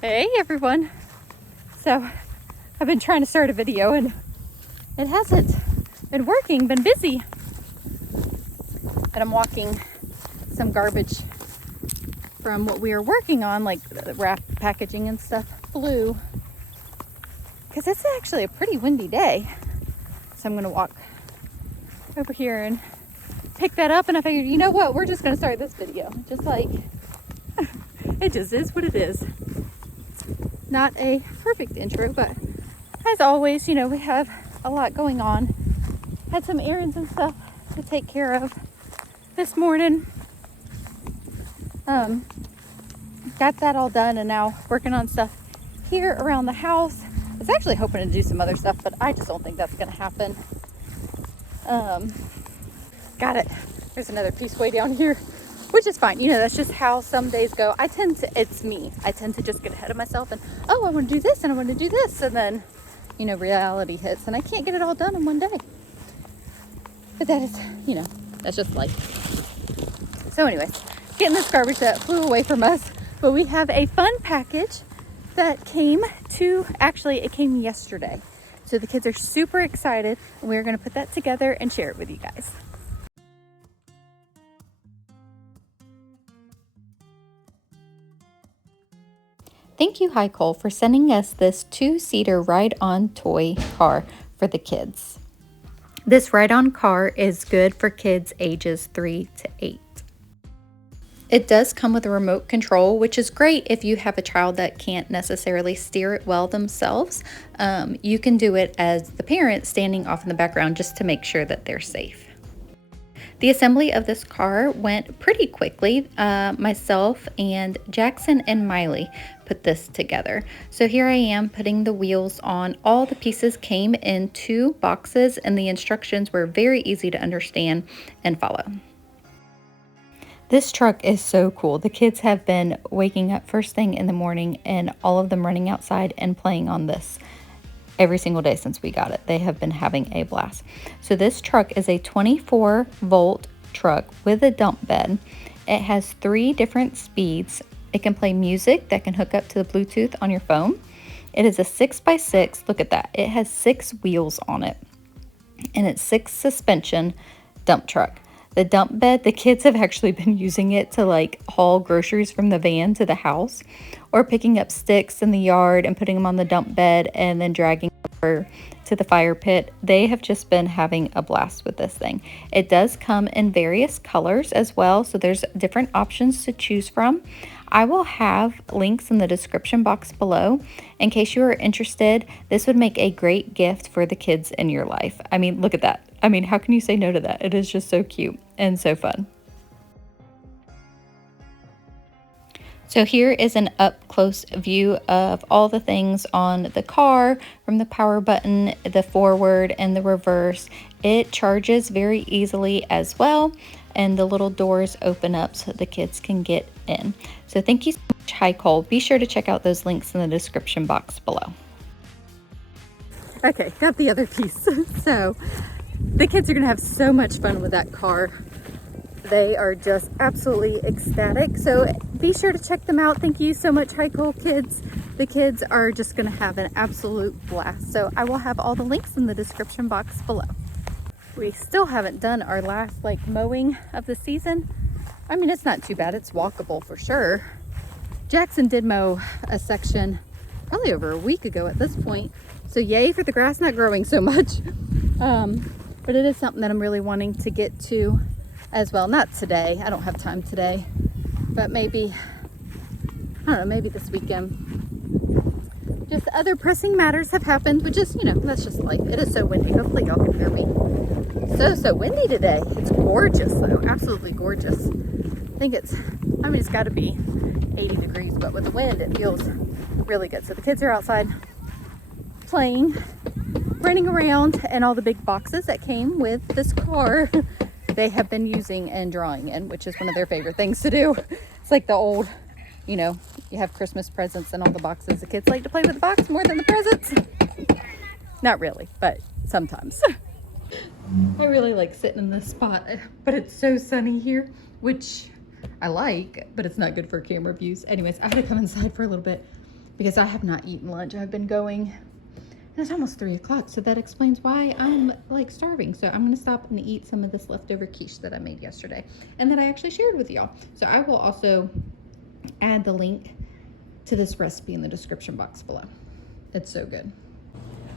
Hey everyone. So I've been trying to start a video and it hasn't been working, been busy. And I'm walking some garbage from what we are working on, like the wrap packaging and stuff, flew. Because it's actually a pretty windy day. So I'm gonna walk over here and pick that up, and I figured, you know what, we're just gonna start this video. Just like, it just is what it is. Not a perfect intro, but as always, you know, we have a lot going on. Had some errands and stuff to take care of this morning. Got that all done, and now working on stuff here around the house. I was actually hoping to do some other stuff, but I just don't think that's gonna happen. Got it. There's another piece way down here, which is fine. You know, that's just how some days go. It's me. I tend to just get ahead of myself and, oh, I want to do this and I want to do this. And then, you know, reality hits and I can't get it all done in one day. But that is, you know, that's just life. So anyways, getting this garbage that flew away from us. But we have a fun package that came it came yesterday. So the kids are super excited and we're going to put that together and share it with you guys. Thank you, Hikolecar, for sending us this 2-seater ride-on toy car for the kids. This ride-on car is good for kids ages 3 to 8. It does come with a remote control, which is great if you have a child that can't necessarily steer it well themselves. You can do it as the parent standing off in the background just to make sure that they're safe. The assembly of this car went pretty quickly. Myself and Jackson and Miley put this together. So here I am putting the wheels on. All the pieces came in 2 boxes and the instructions were very easy to understand and follow. This truck is so cool. The kids have been waking up first thing in the morning and all of them running outside and playing on this. Every single day since we got it, they have been having a blast. So this truck is a 24-volt truck with a dump bed. It has 3 different speeds. It can play music that can hook up to the Bluetooth on your phone. It is a 6x6. Look at that. It has 6 wheels on it, and it's 6 suspension dump truck. The dump bed, the kids have actually been using it to like haul groceries from the van to the house, or picking up sticks in the yard and putting them on the dump bed and then dragging over to the fire pit. They have just been having a blast with this thing. It does come in various colors as well, so there's different options to choose from. I will have links in the description box below in case you are interested. This would make a great gift for the kids in your life. I mean, look at that. I mean, how can you say no to that? It is just so cute and so fun. So here is an up-close view of all the things on the car, from the power button, the forward, and the reverse. It charges very easily as well, and the little doors open up so the kids can get in. So thank you so much, Hikolecar. Be sure to check out those links in the description box below. Okay, got the other piece. So the kids are gonna have so much fun with that car. They are just absolutely ecstatic. So be sure to check them out. Thank you so much, Hikolecar kids. The kids are just gonna have an absolute blast. So I will have all the links in the description box below. We still haven't done our last mowing of the season. I mean, it's not too bad. It's walkable for sure. Jackson did mow a section probably over a week ago at this point. So yay for the grass not growing so much. But it is something that I'm really wanting to get to as well. Not today. I don't have time today. But maybe, I don't know, maybe this weekend. Just other pressing matters have happened, but just, you know, that's just life. It is so windy. Hopefully y'all can hear me. So windy today. It's gorgeous though. Absolutely gorgeous. I think it's got to be 80 degrees, but with the wind, it feels really good. So the kids are outside playing, running around, and all the big boxes that came with this car they have been using and drawing in, which is one of their favorite things to do. It's like the old, you know, you have Christmas presents and all the boxes. The kids like to play with the box more than the presents. Not really, but sometimes. I really like sitting in this spot, but it's so sunny here, which I like, but it's not good for camera views. Anyways, I had to come inside for a little bit because I have not eaten lunch. I've been going, and it's almost 3 o'clock, so that explains why I'm like starving. So I'm gonna stop and eat some of this leftover quiche that I made yesterday and that I actually shared with y'all. So I will also add the link to this recipe in the description box below. It's so good.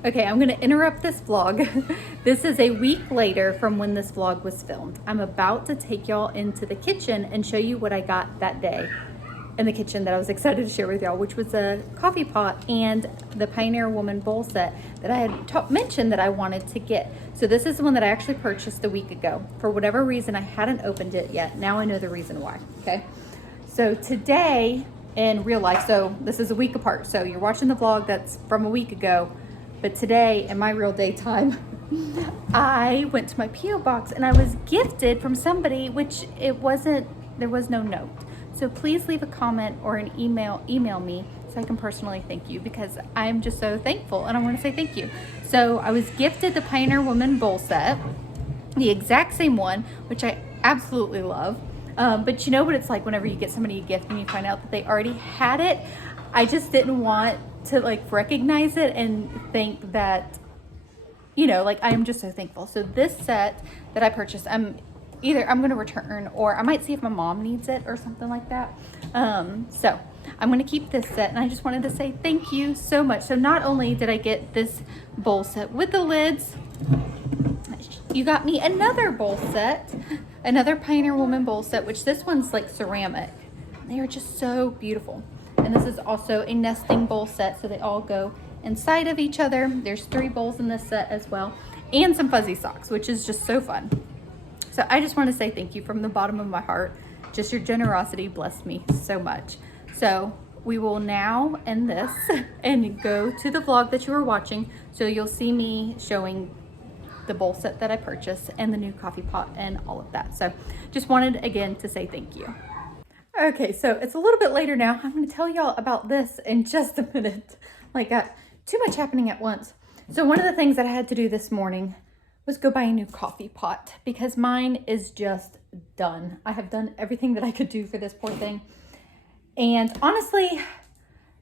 Okay, I'm gonna interrupt this vlog. This is a week later from when this vlog was filmed. I'm about to take y'all into the kitchen and show you what I got that day in the kitchen that I was excited to share with y'all, which was a coffee pot and the Pioneer Woman bowl set that I had mentioned that I wanted to get. So this is the one that I actually purchased a week ago. For whatever reason, I hadn't opened it yet. Now I know the reason why, okay? So today in real life, so this is a week apart. So you're watching the vlog that's from a week ago, but today in my real daytime, I went to my P.O. box and I was gifted from somebody, which there was no note. So please leave a comment or an email me so I can personally thank you, because I'm just so thankful and I want to say thank you. So I was gifted the Pioneer Woman bowl set, the exact same one, which I absolutely love. But you know what it's like whenever you get somebody a gift and you find out that they already had it. I just didn't want to like recognize it and think that, you know, like I am just so thankful. So this set that I purchased, I'm going to return, or I might see if my mom needs it or something like that. So I'm going to keep this set, and I just wanted to say thank you so much. So not only did I get this bowl set with the lids, you got me another bowl set, another Pioneer Woman bowl set, which this one's like ceramic. They are just so beautiful. And this is also a nesting bowl set, so they all go inside of each other. There's 3 bowls in this set as well, and some fuzzy socks, which is just so fun. So I just want to say thank you from the bottom of my heart. Just your generosity blessed me so much. So we will now end this and go to the vlog that you were watching. So you'll see me showing the bowl set that I purchased and the new coffee pot and all of that. So just wanted again to say thank you. Okay, so it's a little bit later now. I'm going to tell y'all about this in just a minute. Like, got too much happening at once. So one of the things that I had to do this morning was go buy a new coffee pot, because mine is just done. I have done everything that I could do for this poor thing. And honestly,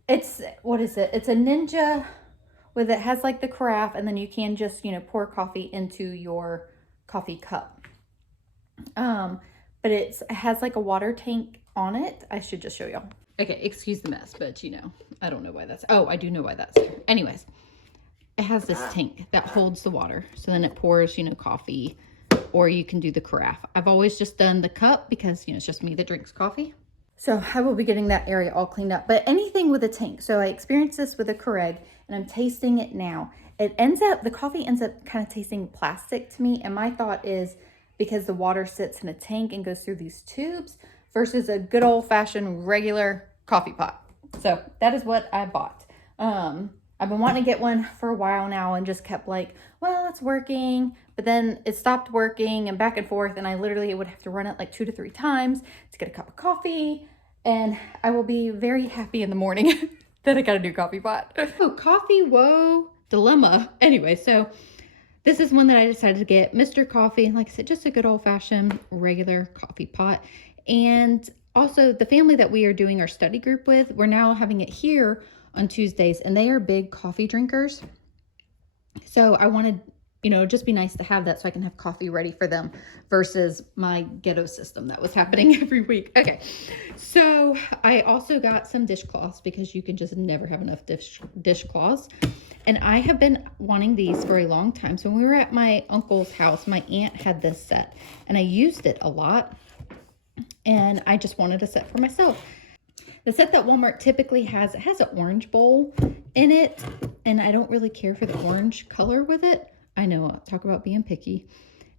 it's, what is it? It's a Ninja with, it has like the carafe, and then you can just, you know, pour coffee into your coffee cup. But it has like a water tank on it. I should just show y'all. Okay, excuse the mess, but you know, I don't know why that's, oh, I do know why that's there. Anyways, it has this tank that holds the water. So then it pours, you know, coffee, or you can do the carafe. I've always just done the cup because, you know, it's just me that drinks coffee. So I will be getting that area all cleaned up, but anything with a tank. So I experienced this with a Keurig, and I'm tasting it now. The coffee ends up kind of tasting plastic to me. And my thought is because the water sits in a tank and goes through these tubes versus a good old fashioned regular coffee pot. So that is what I bought. I've been wanting to get one for a while now and just kept like, well, it's working, but then it stopped working and back and forth. And I literally would have to run it like 2 to 3 times to get a cup of coffee. And I will be very happy in the morning that I got a new coffee pot. Oh, coffee, whoa, dilemma. Anyway, so this is one that I decided to get, Mr. Coffee. Like I said, just a good old fashioned regular coffee pot. And also the family that we are doing our study group with, we're now having it here on Tuesdays, and they are big coffee drinkers. So I wanted, you know, just be nice to have that so I can have coffee ready for them versus my ghetto system that was happening every week. Okay, so I also got some dishcloths because you can just never have enough dishcloths. And I have been wanting these for a long time. So when we were at my uncle's house, my aunt had this set and I used it a lot, and I just wanted a set for myself. The set that Walmart typically has, it has an orange bowl in it, and I don't really care for the orange color with it. I know, talk about being picky.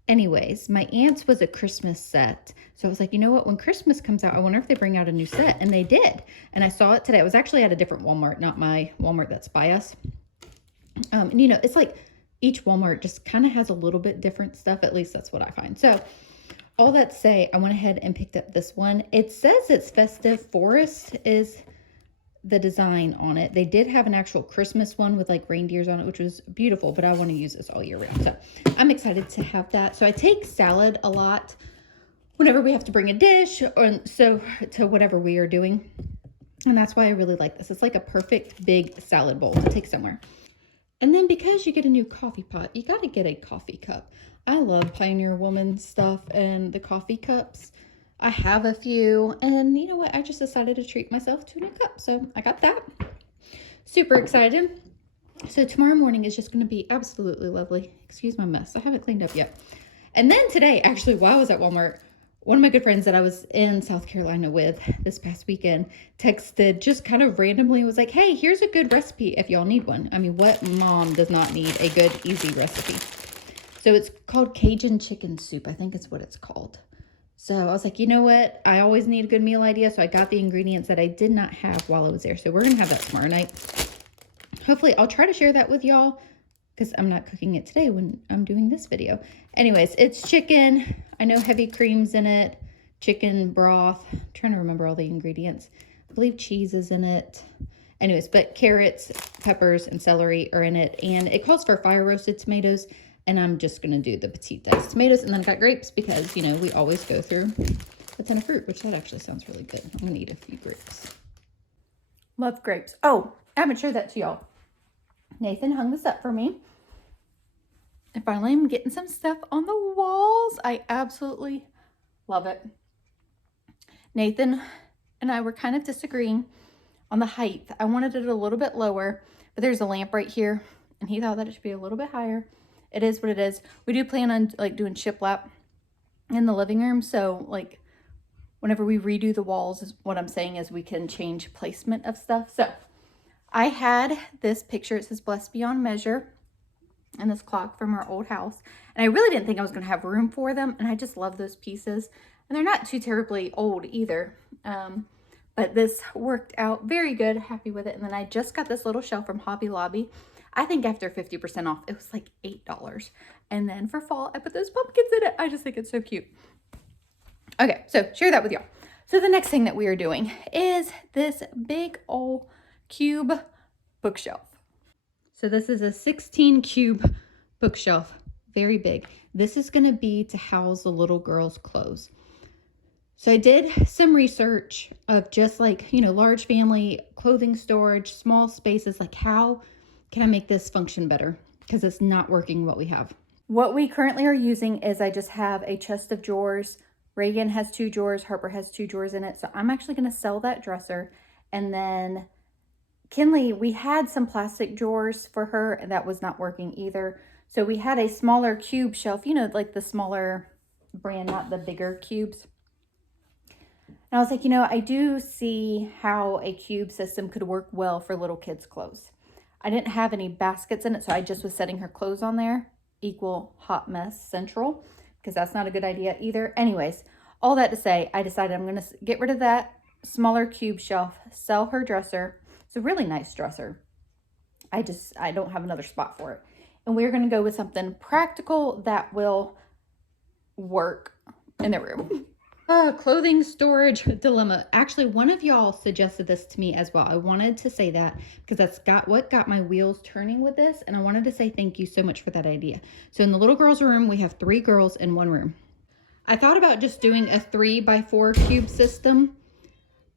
Anyways, my aunt's was a Christmas set. So I was like, you know what? When Christmas comes out, I wonder if they bring out a new set. And they did. And I saw it today. It was actually at a different Walmart, not my Walmart that's by us. And you know, it's like each Walmart just kind of has a little bit different stuff. At least that's what I find. So all that to say, I went ahead and picked up this one. It says it's Festive Forest is the design on it. They did have an actual Christmas one with like reindeers on it, which was beautiful, but I want to use this all year round. So I'm excited to have that. So I take salad a lot whenever we have to bring a dish, or so to whatever we are doing. And that's why I really like this. It's like a perfect big salad bowl to take somewhere. And then because you get a new coffee pot, you got to get a coffee cup. I love Pioneer Woman stuff and the coffee cups. I have a few, and you know what? I just decided to treat myself to a new cup. So I got that. Super excited. So tomorrow morning is just going to be absolutely lovely. Excuse my mess. I haven't cleaned up yet. And then today, actually, while I was at Walmart, one of my good friends that I was in South Carolina with this past weekend texted just kind of randomly, was like, hey, here's a good recipe if y'all need one. I mean, what mom does not need a good, easy recipe? So it's called Cajun chicken soup. I think it's what it's called. So I was like, you know what? I always need a good meal idea. So I got the ingredients that I did not have while I was there. So we're going to have that tomorrow night. Hopefully I'll try to share that with y'all because I'm not cooking it today when I'm doing this video. Anyways, it's chicken. I know heavy cream's in it. Chicken broth. I'm trying to remember all the ingredients. I believe cheese is in it. Anyways, but carrots, peppers, and celery are in it. And it calls for fire roasted tomatoes. And I'm just going to do the petite diced tomatoes. And then I got grapes because, you know, we always go through a ton of fruit, which that actually sounds really good. I'm going to eat a few grapes. Love grapes. Oh, I haven't showed that to y'all. Nathan hung this up for me. And finally, I'm getting some stuff on the walls. I absolutely love it. Nathan and I were kind of disagreeing on the height. I wanted it a little bit lower, but there's a lamp right here, and he thought that it should be a little bit higher. It is what it is. We do plan on like doing shiplap in the living room, so like whenever we redo the walls, is what I'm saying is we can change placement of stuff. So I had this picture. It says blessed beyond measure, and this clock from our old house. And I really didn't think I was going to have room for them. And I just love those pieces. And they're not too terribly old either. But this worked out very good. Happy with it. And then I just got this little shelf from Hobby Lobby. I think after 50% off, it was like $8. And then for fall, I put those pumpkins in it. I just think it's so cute. Okay, so share that with y'all. So the next thing that we are doing is this big old cube bookshelf. So this is a 16 cube bookshelf, very big. This is going to be to house the little girl's clothes. So I did some research of just like, you know, large family clothing storage, small spaces, like how can I make this function better? Because it's not working what we have. What we currently are using is I just have a chest of drawers. Reagan has 2 drawers, Harper has 2 drawers in it. So I'm actually going to sell that dresser. And then Kinley, we had some plastic drawers for her, and that was not working either. So we had a smaller cube shelf, you know, like the smaller brand, not the bigger cubes. And I was like, you know, I do see how a cube system could work well for little kids' clothes. I didn't have any baskets in it, so I just was setting her clothes on there. Equal hot mess central, because that's not a good idea either. Anyways, all that to say, I decided I'm going to get rid of that smaller cube shelf, sell her dresser. It's a really nice dresser. I don't have another spot for it. And we're going to go with something practical that will work in the room. Clothing storage dilemma. Actually, one of y'all suggested this to me as well. I wanted to say that because that's what got my wheels turning with this. And I wanted to say thank you so much for that idea. So in the little girl's room, we have 3 girls in one room. I thought about just doing a 3x4 cube system,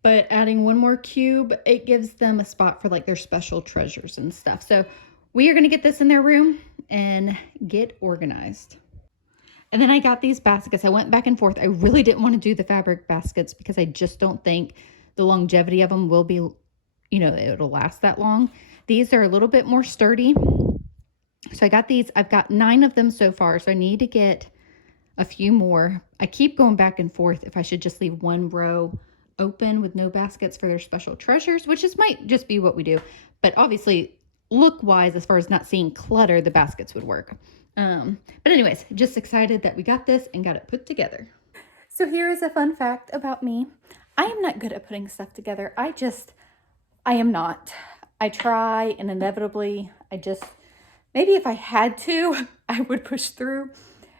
but adding one more cube, it gives them a spot for like their special treasures and stuff. So we are going to get this in their room and get organized. And then I got these baskets. I went back and forth. I really didn't want to do the fabric baskets because I just don't think the longevity of them will be, you know, it'll last that long. These are a little bit more sturdy. So I got these. I've got 9 of them so far. So I need to get a few more. I keep going back and forth if I should just leave one row open with no baskets for their special treasures, which might just be what we do. But obviously, look-wise, as far as not seeing clutter, the baskets would work. But anyways, just excited that we got this and got it put together. So here is a fun fact about me. I am not good at putting stuff together. I am not. I try, and inevitably, maybe if I had to, I would push through.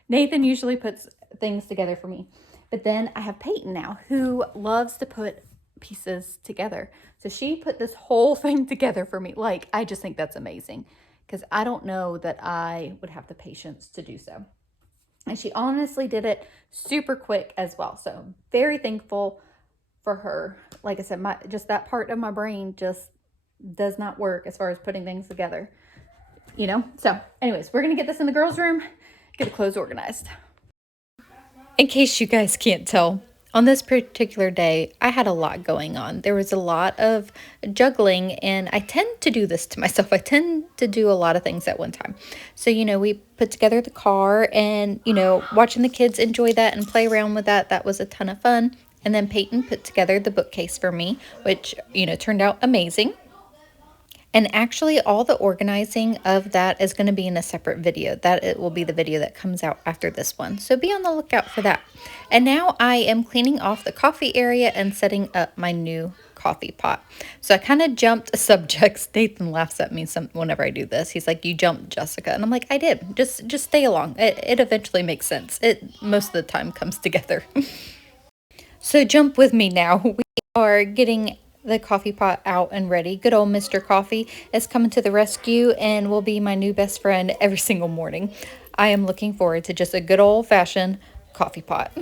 Nathan usually puts things together for me. But then I have Payton now, who loves to put pieces together. So she put this whole thing together for me. Like, I just think that's amazing, because I don't know that I would have the patience to do so. And she honestly did it super quick as well. So very thankful for her. Like I said, just that part of my brain just does not work as far as putting things together, you know? So anyways, we're gonna get this in the girls' room, get the clothes organized. In case you guys can't tell, on this particular day, I had a lot going on. There was a lot of juggling, and I tend to do this to myself. I tend to do a lot of things at one time. So, you know, we put together the car and, you know, watching the kids enjoy that and play around with that. That was a ton of fun. And then Payton put together the bookcase for me, which, you know, turned out amazing. And actually, all the organizing of that is going to be in a separate video. That it will be the video that comes out after this one. So be on the lookout for that. And now I am cleaning off the coffee area and setting up my new coffee pot. So I kind of jumped subjects. Nathan laughs at me whenever I do this. He's like, "You jumped, Jessica." And I'm like, "I did. Just stay along. It eventually makes sense. It most of the time comes together." So jump with me now. We are getting the coffee pot out and ready. Good old Mr. Coffee is coming to the rescue and will be my new best friend every single morning. I am looking forward to just a good old-fashioned coffee pot.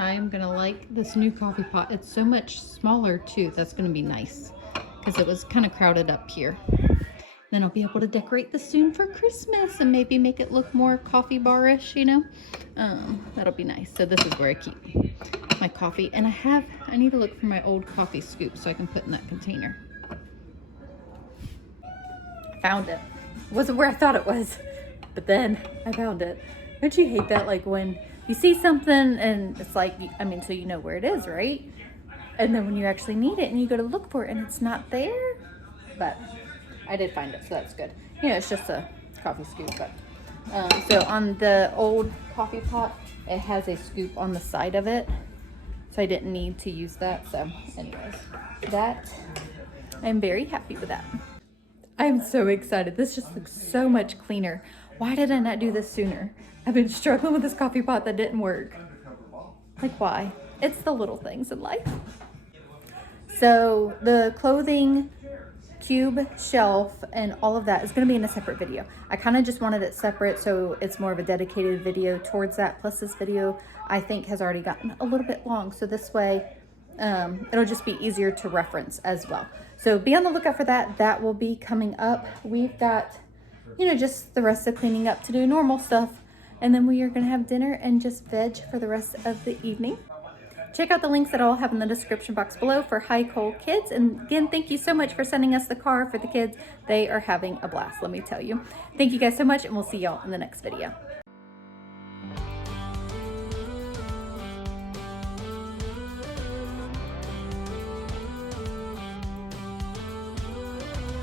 I am gonna like this new coffee pot. It's so much smaller too. That's gonna be nice because it was kind of crowded up here. Then I'll be able to decorate this soon for Christmas and maybe make it look more coffee bar-ish, you know? That'll be nice. So this is where I keep my coffee. And I need to look for my old coffee scoop so I can put in that container. Found it. Wasn't where I thought it was, but then I found it. Don't you hate that? Like when you see something and it's like, I mean, so you know where it is, right? And then when you actually need it and you go to look for it and it's not there, but I did find it, so that's good. You know, it's just a coffee scoop, but so on the old coffee pot, it has a scoop on the side of it, so I didn't need to use that. So anyways, I'm very happy with that. I'm so excited. This just looks so much cleaner. Why did I not do this sooner? I've been struggling with this coffee pot that didn't work. Like, why? It's the little things in life. So the clothing cube shelf and all of that is going to be in a separate video. I kind of just wanted it separate so it's more of a dedicated video towards that. Plus this video I think has already gotten a little bit long, so this way it'll just be easier to reference as well. So be on the lookout for that. That will be coming up. We've got, you know, just the rest of cleaning up to do, normal stuff, and then we are going to have dinner and just veg for the rest of the evening. Check out the links that I'll have in the description box below for Hikole Kids. And again, thank you so much for sending us the car for the kids. They are having a blast, let me tell you. Thank you guys so much, and we'll see y'all in the next video.